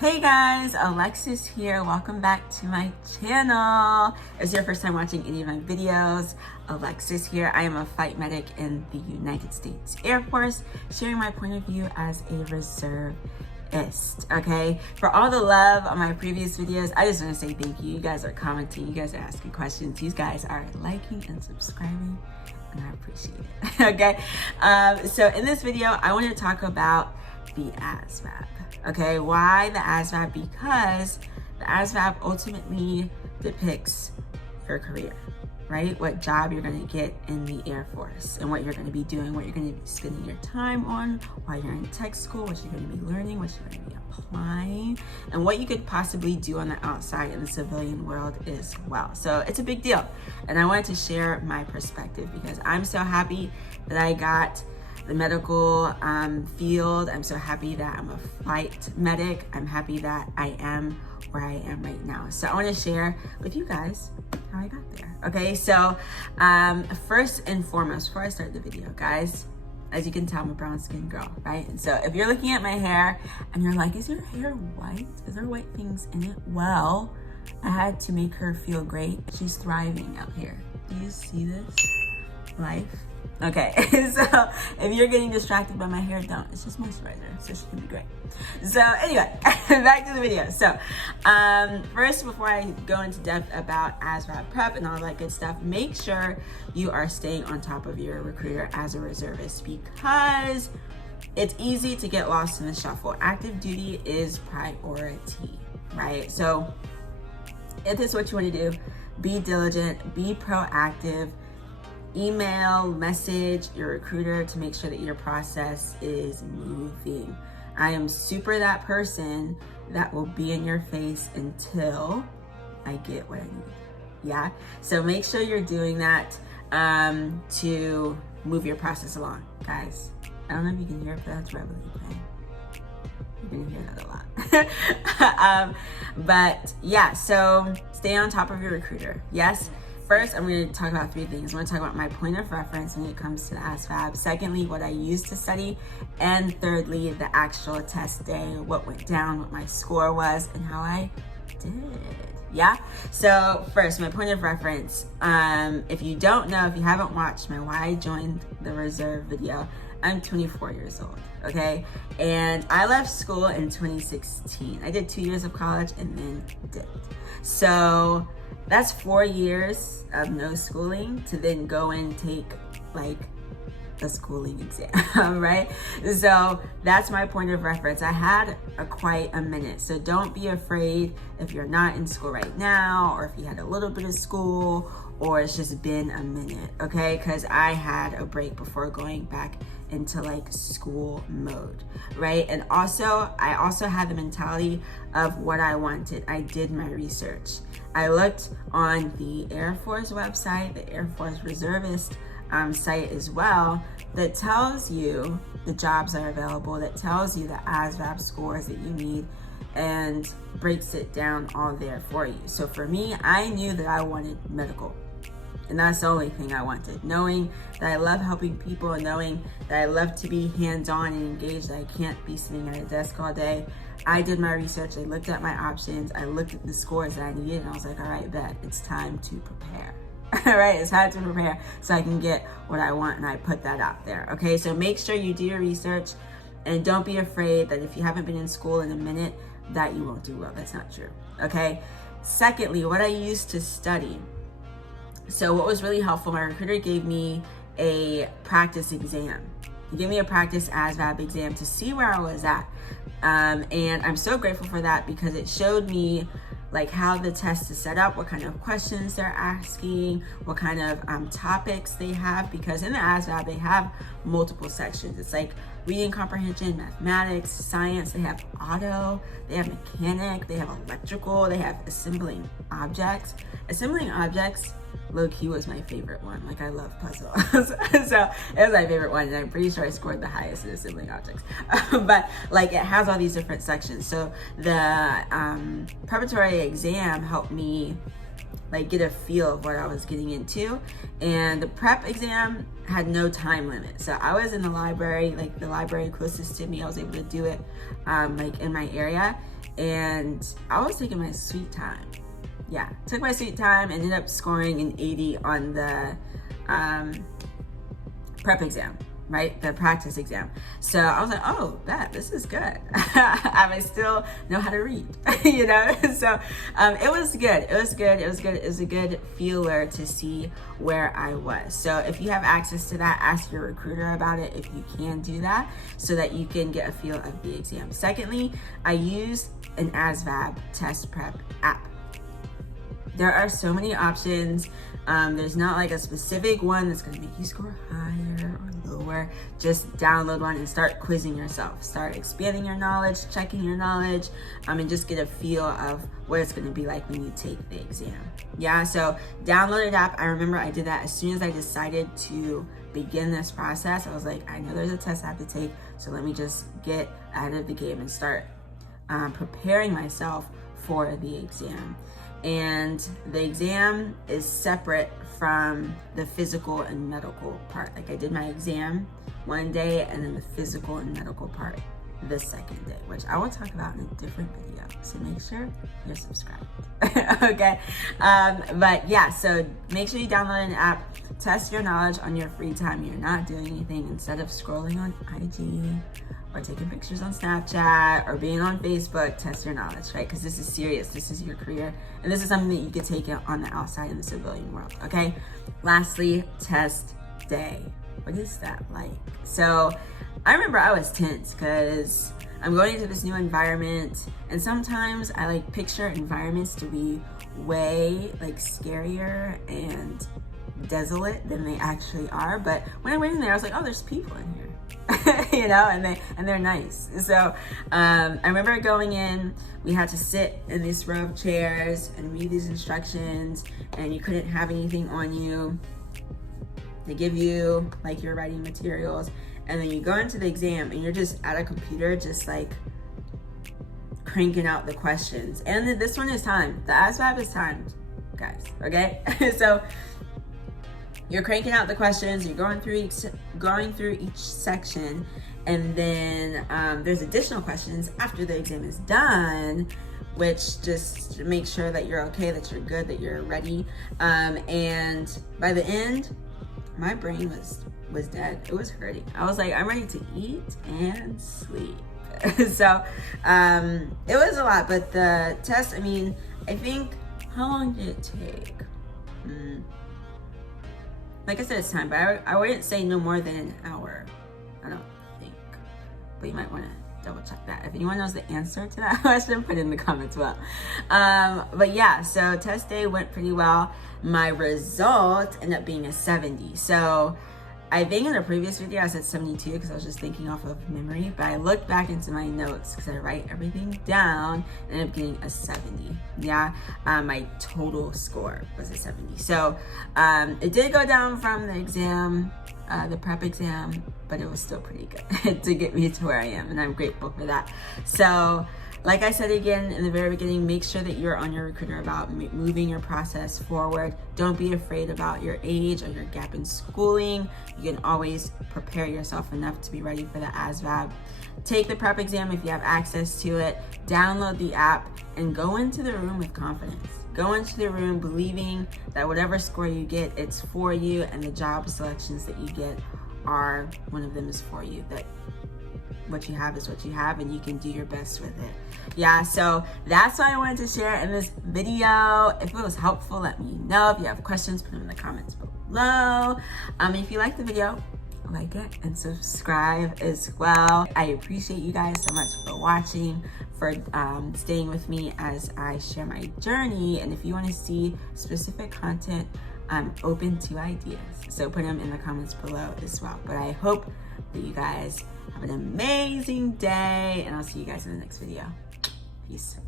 Hey guys, Alexis here. Welcome back to my channel. If it's your first time watching any of my videos, Alexis here. I am a flight medic in the United States Air Force, sharing my point of view as a reservist. Okay, for all the love on my previous videos, I just want to say thank you. You guys are commenting, you guys are asking questions, you guys are liking and subscribing, and I appreciate it. Okay, so in this video, I want to talk about the ASVAB. Okay, why the ASVAB? Because the ASVAB ultimately depicts your career, right? What job you're going to get in the Air Force and what you're going to be doing, what you're going to be spending your time on while you're in tech school, what you're going to be learning, what you're going to be applying, and what you could possibly do on the outside in the civilian world as well. So it's a big deal. And I wanted to share my perspective because I'm so happy that I got the medical field. I'm so happy that I'm a flight medic. I'm happy that I am where I am right now. So I want to share with you guys how I got there. Okay, so first and foremost, before I start the video, guys, as you can tell, I'm a brown skinned girl, right? And so if you're looking at my hair and you're like, is your hair white? Is there white things in it? Well, I had to make her feel great. She's thriving out here. Do you see this? Life. Okay, so if you're getting distracted by my hair, don't. It's just moisturizer, so she can be great. So anyway, back to the video. So first, before I go into depth about ASVAB prep and all that good stuff, make sure you are staying on top of your recruiter as a reservist because it's easy to get lost in the shuffle. Active duty is priority, right? So if this is what you want to do, be diligent, be proactive. Email, message your recruiter to make sure that your process is moving. I am super that person that will be in your face until I get what I need. Yeah, so make sure you're doing that to move your process along, guys. I don't know if you can hear it, but that's Reveille playing. You're gonna hear that a lot. But yeah, so stay on top of your recruiter. Yes. First, I'm going to talk about three things. I'm going to talk about my point of reference when it comes to the ASVAB. Secondly, what I used to study. And thirdly, the actual test day, what went down, what my score was, and how I did. Yeah? So first, my point of reference. If you don't know, if you haven't watched my Why I Joined the Reserve video, I'm 24 years old, okay? And I left school in 2016. I did 2 years of college and then dipped. So that's 4 years of no schooling to then go and take like a schooling exam, right? So that's my point of reference. I had quite a minute. So don't be afraid if you're not in school right now, or if you had a little bit of school, or it's just been a minute, okay? Because I had a break before going back into like school mode, right? And also, I also had the mentality of what I wanted. I did my research. I looked on the Air Force website, the Air Force Reservist site as well, that tells you the jobs that are available, that tells you the ASVAB scores that you need, and breaks it down all there for you. So for me, I knew that I wanted medical. And that's the only thing I wanted. Knowing that I love helping people and knowing that I love to be hands-on and engaged, that I can't be sitting at a desk all day. I did my research, I looked at my options, I looked at the scores that I needed, and I was like, all right, bet, it's time to prepare. All right, it's time to prepare so I can get what I want, and I put that out there, okay? So make sure you do your research, and don't be afraid that if you haven't been in school in a minute, that you won't do well. That's not true, okay? Secondly, what I used to study. So what was really helpful, my recruiter gave me a practice exam. He gave me a practice ASVAB exam to see where I was at. And I'm so grateful for that because it showed me like how the test is set up, what kind of questions they're asking, what kind of topics they have, because in the ASVAB, they have multiple sections. It's like reading comprehension, mathematics, science, they have auto, they have mechanic, they have electrical, they have assembling objects. Assembling objects, low-key was my favorite one. Like, I love puzzles. So it was my favorite one, and I'm pretty sure I scored the highest in assembling objects. But like, it has all these different sections. So the preparatory exam helped me like get a feel of what I was getting into. And the prep exam had no time limit. So I was in the library, like the library closest to me, I was able to do it like in my area. and I was taking my sweet time. Yeah, took my sweet time, ended up scoring an 80 on the prep exam, right? The practice exam. So I was like, oh, this is good. I still know how to read, you know? So it was good. It was good. It was good. It was a good feeler to see where I was. So if you have access to that, ask your recruiter about it if you can do that, so that you can get a feel of the exam. Secondly, I used an ASVAB test prep app. There are so many options. There's not like a specific one that's going to make you score higher or lower. Just download one and start quizzing yourself. Start expanding your knowledge, checking your knowledge, and just get a feel of what it's going to be like when you take the exam. Yeah, so download an app. I remember I did that as soon as I decided to begin this process. I was like, I know there's a test I have to take, so let me just get out of the game and start preparing myself for the exam. And the exam is separate from the physical and medical part. Like I did my exam one day and then the physical and medical part the second day, which I will talk about in a different video. So make sure you're subscribed. Okay. But yeah, so make sure you download an app, test your knowledge on your free time. You're not doing anything. Instead of scrolling on IG or taking pictures on Snapchat or being on Facebook, test your knowledge, right? Because this is serious. This is your career. And this is something that you could take on the outside in the civilian world, okay? Lastly, test day. What is that like? So I remember I was tense because I'm going into this new environment, and sometimes I like picture environments to be way like scarier and desolate than they actually are. But when I went in there, I was like, oh, there's people in here. You know, and they're nice. So I remember going in, we had to sit in these row of chairs and read these instructions, and you couldn't have anything on you. They give you like your writing materials, and then you go into the exam and you're just at a computer just like cranking out the questions. And this one is timed. The ASVAB is timed, guys, okay? So you're cranking out the questions, you're going through each section, and then there's additional questions after the exam is done, which just makes sure that you're okay, that you're good, that you're ready. And by the end, my brain was dead. It was hurting. I was like, I'm ready to eat and sleep. So it was a lot, but the test, I mean, I think, how long did it take? Like I said, it's time, but I wouldn't say no more than an hour. I don't think, but you might want to double check that. If anyone knows the answer to that question, put it in the comments below. But yeah, so test day went pretty well. My result ended up being a 70. So I think in the previous video I said 72 because I was just thinking off of memory, but I looked back into my notes because I write everything down and ended up getting a 70. Yeah, my total score was a 70. So it did go down from the exam, the prep exam, but it was still pretty good to get me to where I am, and I'm grateful for that. So like I said again in the very beginning, make sure that you're on your recruiter about moving your process forward. Don't be afraid about your age or your gap in schooling. You can always prepare yourself enough to be ready for the ASVAB. Take the prep exam if you have access to it. Download the app and go into the room with confidence. Go into the room believing that whatever score you get, it's for you, and the job selections that you get are, one of them is for you. That what you have is what you have, and you can do your best with it. Yeah, so that's what I wanted to share in this video. If it was helpful, let me know. If you have questions, put them in the comments below. If you like the video, like it and subscribe as well. I appreciate you guys so much for watching, for staying with me as I share my journey. And if you want to see specific content, I'm open to ideas, so put them in the comments below as well. But I hope that you guys have an amazing day, and I'll see you guys in the next video. Peace.